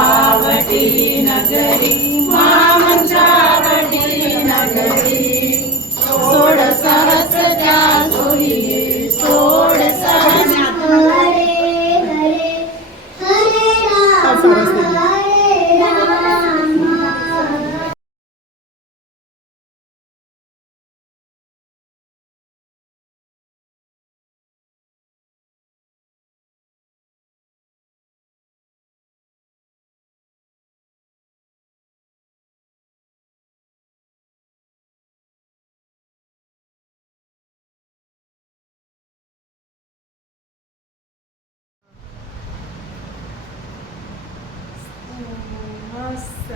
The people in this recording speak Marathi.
आवटी नगरी मामंत्रावटी नगरी सोड सहस त्या सोयी सोड सहस हरे हरे हरे राम हरे राम मस्त